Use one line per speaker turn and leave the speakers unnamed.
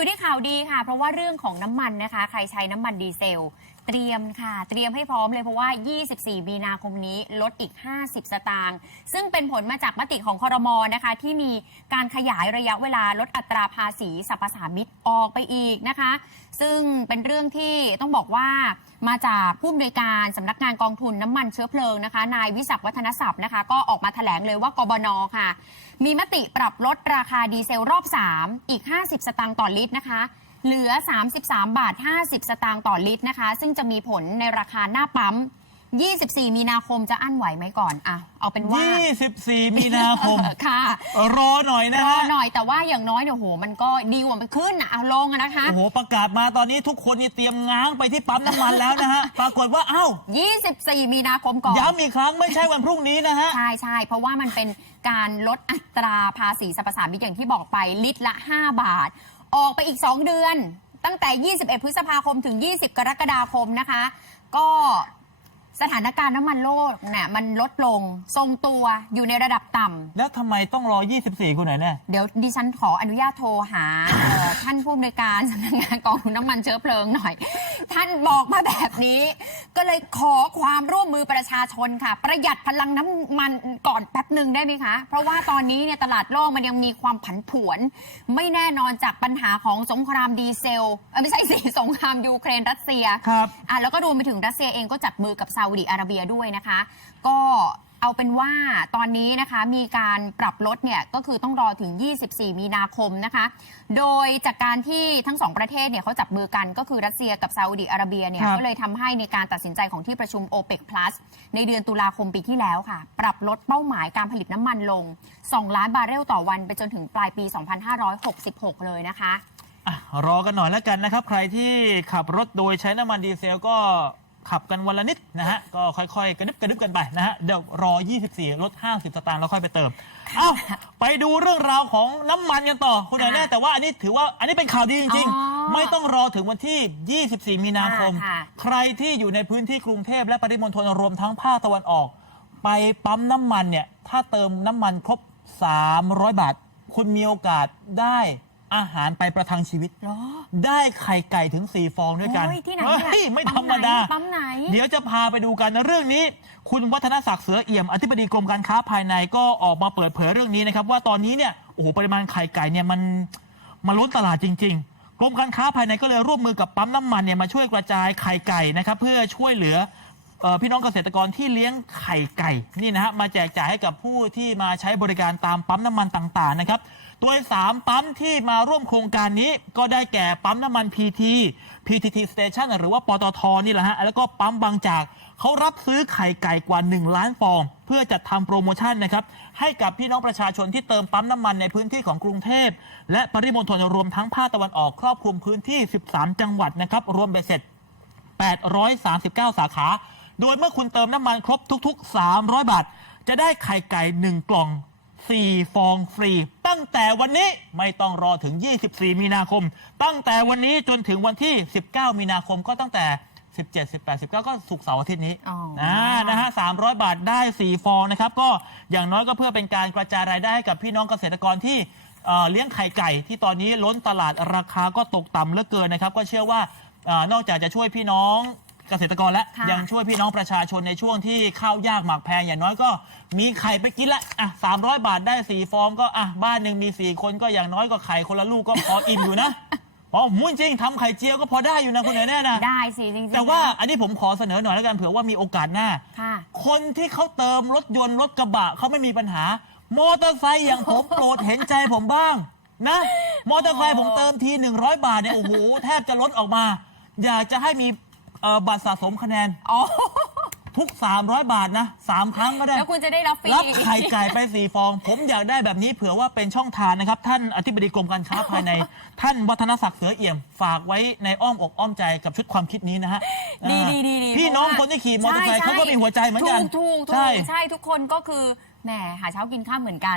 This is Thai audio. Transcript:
อยู่ที่ข่าวดีค่ะ เพราะว่าเรื่องของน้ำมันนะคะ ใครใช้น้ำมันดีเซล เตรียมค่ะ เตรียมให้พร้อมเลยเพราะว่า 24 มีนาคมนี้ลดอีก 50 สตางค์ ซึ่งเป็นผลมาจากมติของคอรมอนะคะ ที่มีการขยายระยะเวลาลดอัตราภาษีสรรพสามิตออกไปอีกนะคะ ซึ่งเป็นเรื่องที่ต้องบอกว่ามาจากผู้อำนวยการสำนักงานกองทุนน้ำมันเชื้อเพลิงนะคะ นายวิศักวัฒนศัพย์นะคะ ก็ออกมาแถลงเลยว่ากบนค่ะ มีมติปรับลดราคาดีเซลรอบ 3 อีก 50 สตางค์ต่อลิตรนะคะ เหลือ 33 บาท 50 สตางค์ต่อลิตรนะคะ ซึ่งจะมีผลในราคาหน้าปั๊ม 24 มีนาคมจะอั้นไหวไหมก่อนอะเอาเป็นว่า
24 มีนาคม ค่ะรอหน่อยนะรอฮ
ะหน่อยแต่ว่าอย่างน้อยเนี่ยโห มันก็ดีกว่ามันขึ้นนะเอาลงอะนะคะ โ
อ้โหประกาศมาตอนนี้ทุกคนนี่เตรียมง้างไปที่ปั๊มน้ำมันแล้วนะฮะ ปรากฏว่าเอ้า
24 มีนาคมก่อน
ย้ำอีกครั้งไม่ใช่วันพรุ่งนี้นะฮะ
ใช่ใช่เพราะว่ามันเป็นการลดอัตราภาษีสรรพสามิตอย่างที่บอกไปลิตรละ 5 บาท ออกไปอีก 2 เดือน ตั้งแต่ 21 พฤษภาคมถึง 20 กรกฎาคมนะคะ ก็ สถานการณ์น้ำมันโลกเนี่ยมันลดลงทรงตัวอยู่ในระดับต่
ำแล้วทำไมต้องรอ 24 คุณไหนเนี่ย
เดี๋ยวดิฉันขออนุญาตโทรหาเอ่อ ท่านผู้อำนวยการสำนักงานกองทุนน้ำมันเชื้อเพลิงหน่อย ท่านบอกมาแบบนี้ ก็เลยขอความร่วมมือประชาชนค่ะ ประหยัดพลังน้ำมันก่อนแป๊บหนึ่งได้ไหมคะ เพราะว่าตอนนี้เนี่ยตลาดโลกมันยังมีความผันผวน ไม่แน่นอนจากปัญหาของสงครามดีเซลเอ้ยไม่ใช่สิสงครามยูเครนรัสเซียครับ อะแล้วก็รวมไปถึงรัสเซียเองก็จับมือกับซาอุดิอาระเบียด้วยนะคะ ก็เอาเป็นว่าตอนนี้นะคะมีการปรับลดเนี่ยก็คือต้องรอถึง 24 มีนาคมนะคะ โดยจากการที่ทั้งสองประเทศเนี่ยเขาจับมือกันก็คือรัสเซียกับซาอุดิอาระเบียเนี่ยครับก็เลยทำให้ในการตัดสินใจของที่ประชุม o p e c Plus ในเดือนตุลาคมปีที่แล้วค่ะ ปรับลดเป้าหมายการผลิตน้ำมันลง 2 ล้านบาร์เรลต่อวันไปจนถึงปลายปี 2566 เลยนะคะ
อะรอกันหน่อยแล้วกันนะครับ ใครที่ขับรถโดยใช้น้ำมันดีเซลก็ ขับกันวันละนิดนะฮะ ก็ค่อยๆ กระดึบกระดึบกันไปนะฮะ เดี๋ยวรอ 24 ลด 50 สตางค์แล้วค่อยไปเติม เอ้า ไปดูเรื่องราวของน้ำมันกันต่อ คุณแน่ แต่ว่าอันนี้ถือว่าอันนี้เป็นข่าวดีจริง อ๋อๆ ไม่ต้องรอถึงวันที่ 24 มีนาคม ค่ะ ใครที่อยู่ในพื้นที่กรุงเทพและปริมณฑลรวมทั้งภาคตะวันออก ไปปั๊มน้ำมันเนี่ย ถ้าเติมน้ำมันครบ 300 บาท คุณมีโอกาสได้ อาหารไปประทังชีวิตเหรอ ได้ไข่ไก่ถึง 4 ฟองด้วยกันโอ้ยที่ไหนเฮ้เนี่ยยไม่ธรรมดาปั๊มไหน เดี๋ยวจะพาไปดูกันนะเรื่องนี้ คุณวัฒนศักดิ์เสือเอี่ยมอธิบดีกรมการค้าภายในก็ออกมาเปิดเผยเรื่องนี้นะครับ ว่าตอนนี้เนี่ยโอ้โหปริมาณไข่ไก่เนี่ยมันมันล้นตลาดจริง ๆ กรมการค้าภายในก็เลยร่วมมือกับปั๊มน้ำมันเนี่ยมาช่วยกระจายไข่ไก่นะครับเพื่อช่วยเหลือ เอ่อพี่น้องเกษตรกรที่เลี้ยงไข่ไก่นี่นะฮะมาแจกจ่ายให้กับผู้ที่มาใช้บริการตามปั๊มน้ำมันต่างๆนะครับ โดย 3 ปั๊มที่มาร่วมโครงการนี้ก็ได้แก่ปั๊มน้ำมัน PT PTT Station หรือว่าปตทนี่แหละฮะแล้วก็ปั๊มบางจากเขารับซื้อไข่ไก่กว่า 1 ล้านฟอง เพื่อจัดทำโปรโมชั่นนะครับให้กับพี่น้องประชาชนที่เติมปั๊มน้ำมันในพื้นที่ของกรุงเทพ และปริมณฑลรวมทั้งภาคตะวันออกครอบคลุมพื้นที่ 13 จังหวัดนะครับรวมไปเสร็จ 839 สาขา โดยเมื่อคุณเติมน้ำมันครบทุก ๆ 300 บาท จะได้ไข่ไก่ 1 กล่อง 4 ฟองฟรี ตั้งแต่วันนี้ไม่ต้องรอถึง 24 มีนาคม ตั้งแต่วันนี้จนถึงวันที่ 19 มีนาคมก็ตั้งแต่ 17 18 19 ก็สุกร์เสาร์อาทิตย์นี้อ๋ออ่านะฮะ300 บาทได้ 4 ฟองนะครับ ก็อย่างน้อยก็เพื่อเป็นการกระจายรายได้ให้กับพี่น้องเกษตรกรที่เอ่อเลี้ยงไข่ไก่ที่ตอนนี้ล้นตลาดราคาก็ตกต่ำเหลือเกินนะครับ ก็เชื่อว่าเออนอกจากจะช่วยพี่น้อง เกษตรกรแล้วค่ะยังช่วยพี่น้องประชาชนในช่วงที่ข้าวยากหมากแพงอย่างน้อยก็ มีไข่ไปกินละอะ300บาทได้4ฟองก็อะบ้านหนึ่งมี4คนก็อย่างน้อยก็ไข่คนละลูกก็พออิ่มอยู่นะอ๋อหมูจริงๆทำไข่เจียวก็พอได้อยู่นะคุณแน่ๆนะ
ได้สิจริงๆ
แต่ว่าอันนี้ผมขอเสนอหน่อยแล้วกันเผื่อว่ามีโอกาสหน้า ค่ะ คนที่เขาเติมรถยนต์รถกระบะเขาไม่มีปัญหา มอเตอร์ไซค์อย่างผม โปรดเห็นใจผมบ้าง นะ มอเตอร์ไซค์ผมเติมที 100 บาทเนี่ยโอ้โห แทบจะลดออกมา อยากจะให้มี เอ่อบัตรสะสมคะแนน อ๋อ ทุก 300 บาทนะสามครั้งก็ได้ แ
ล้วคุณจะได้รับฟรี
รับไข่ไก่ไปสี่ฟอง ผมอยากได้แบบนี้เผื่อว่าเป็นช่องทางนะครับ ท่านอธิบดีกรมการค้าภายใน ท่านวัฒนศักดิ์เสือเอี่ยม ฝากไว้ในอ้อมอกอ้อมใจกับชุดความคิดนี้นะฮะ
ดีอ่าดีดีดี
พี่น้องเพคราะนว่าที่ขี่มอเตอร์ไซค์ใช่เขาก็มีหัวใจเหมือนกัน ถู
กถูกถูกใช่ ใช่ทุกคนก็คือแหมหาเช้ากินข้าวเหมือนกัน